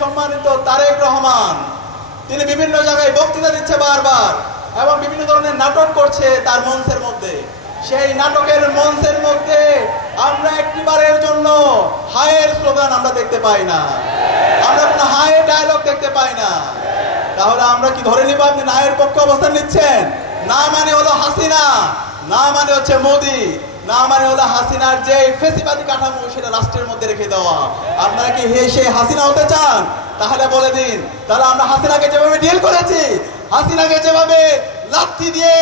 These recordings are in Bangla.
সম্মানিত তারেক রহমান, তিনি বিভিন্ন জায়গায় বক্তৃতা দিচ্ছে বারবার এবং বিভিন্ন ধরনের নাটক করছে তার মঞ্চের মধ্যে। সেই নাটকের মঞ্চের মধ্যে আমরা একটিবারের জন্য হায়ের স্লোগান আমরা দেখতে পাই না, আমরা কোনো হায়ের ডায়লগ দেখতে পাই না। তাহলে আমরা কি ধরে নিব আপনি নায়ের পক্ষে অবস্থান নিচ্ছেন? না মানে হলো হাসিনা, না মানে হচ্ছে মোদি, না মানে হলো হাসিনার যে ফেসিবাদী কাঠামো সেটা রাষ্ট্রের মধ্যে রেখে দেওয়া। আপনারা কি সেই হাসিনা হতে চান? তাহলে বলে দিন, তাহলে আমরা হাসিনাকে যেভাবে ডিল করেছি, হাসিনাকে যেভাবে লাথি দিয়ে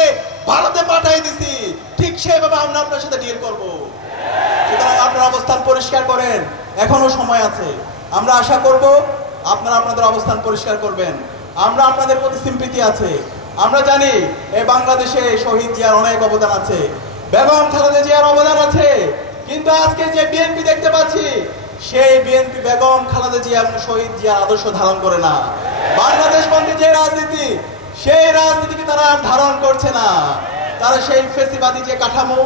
ভারতে পাঠাই দিছি, ঠিক সেভাবে আমরা আপনার সাথে ডিল করব। সুতরাং আপনার অবস্থান পরিষ্কার করেন, এখনো সময় আছে। আমরা আশা করব আপনারা আপনাদের অবস্থান পরিষ্কার করবেন। আমরা আপনাদের প্রতি সিম্পিতি আছে। আমরা জানি এই বাংলাদেশে শহীদ জিয়ার অনেক অবদান আছে, বেগম খালেদা জিয়ার অবদান আছে, কিন্তু আজকে যে বিএনপি দেখতে পাচ্ছি, সেই বিএনপি বেগম খালেদা জিয়া এবং শহীদ জিয়ার আদর্শ ধারণ করে না। বাংলাদেশ বন্ধী যে রাজনীতি, সেই রাজনীতিকে তারা ধারণ করছে না। তারা সেই ফেসিবাদী যে কাঠামো,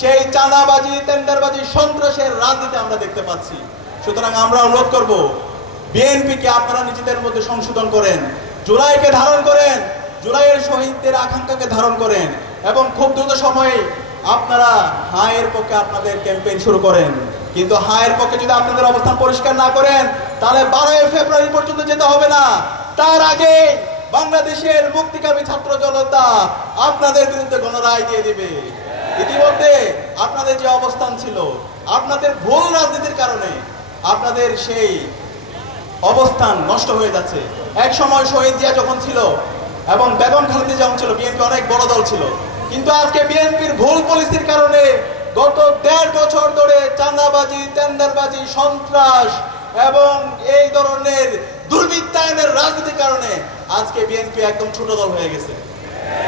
সেই চাঁদাবাজি, টেন্ডারবাজি, সন্ত্রাসের রাজনীতি আমরা দেখতে পাচ্ছি। সুতরাং আমরা অনুরোধ করব, বিএনপিকে আপনারা নিজেদের মধ্যে সংশোধন করেন, জুলাইকে ধারণ করেন, জুলাইয়ের শহীদদের আকাঙ্ক্ষাকে ধারণ করেন এবং খুব দ্রুত সময়ে আপনারা হায়ের পক্ষে আপনাদের ক্যাম্পেইন শুরু করেন। কিন্তু হায়ের পক্ষে যদি আপনাদের অবস্থান পরিষ্কার না করেন, তাহলে 12 ফেব্রুয়ারি পর্যন্ত যেতে হবে না। তার আগে বাংলাদেশের মুক্তিকামী ছাত্র জনতা আপনাদের বিরুদ্ধে গণরায় দিয়ে দিবে। ইতিমধ্যে আপনাদের যে অবস্থান ছিল, আপনাদের ভুল রাজনীতির কারণে আপনাদের সেই অবস্থান নষ্ট হয়ে যাচ্ছে। এক সময় শহীদ জিয়া যখন ছিল এবং বেগম খালেদা যখন ছিল, বিএনপি অনেক বড় দল ছিল, কিন্তু আজকে বিএনপির ভুল পলিসির কারণে গত 1.5 বছর ধরে চাঁদাবাজি, টেন্ডারবাজি, সন্ত্রাস এবং এই ধরনের দুর্বৃত্তায়নের রাজনীতির কারণে আজকে বিএনপি একদম ছোট দল হয়ে গেছে।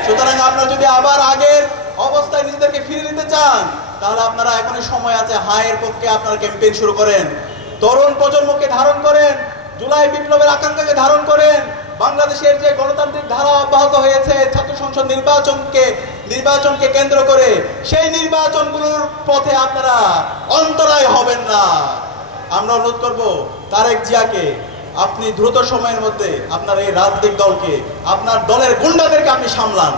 সুতরাং আপনারা যদি আবার আগের অবস্থায় নিজেদেরকে ফিরে নিতে চান, তাহলে আপনারা এখনই সময় আছে, হায়ের পক্ষে আপনারা ক্যাম্পেইন শুরু করেন, তরুণ প্রজন্মকে ধারণ করেন, জুলাই বিপ্লবের আকাঙ্ক্ষাকে ধারণ করেন। বাংলাদেশের যে গণতান্ত্রিক ধারা অব্যাহত হয়েছে ছাত্র সংসদ নির্বাচনকে কেন্দ্র করে, সেই নির্বাচনগুলোর পথে আপনারা অন্তরায় হবেন না। আমরা অনুরোধ করব তারেক জিয়াকে, আপনি দ্রুত সময়ের মধ্যে আপনার এই রাজনৈতিক দলকে, আপনার দলের গুন্ডাদেরকে আপনি সামলান।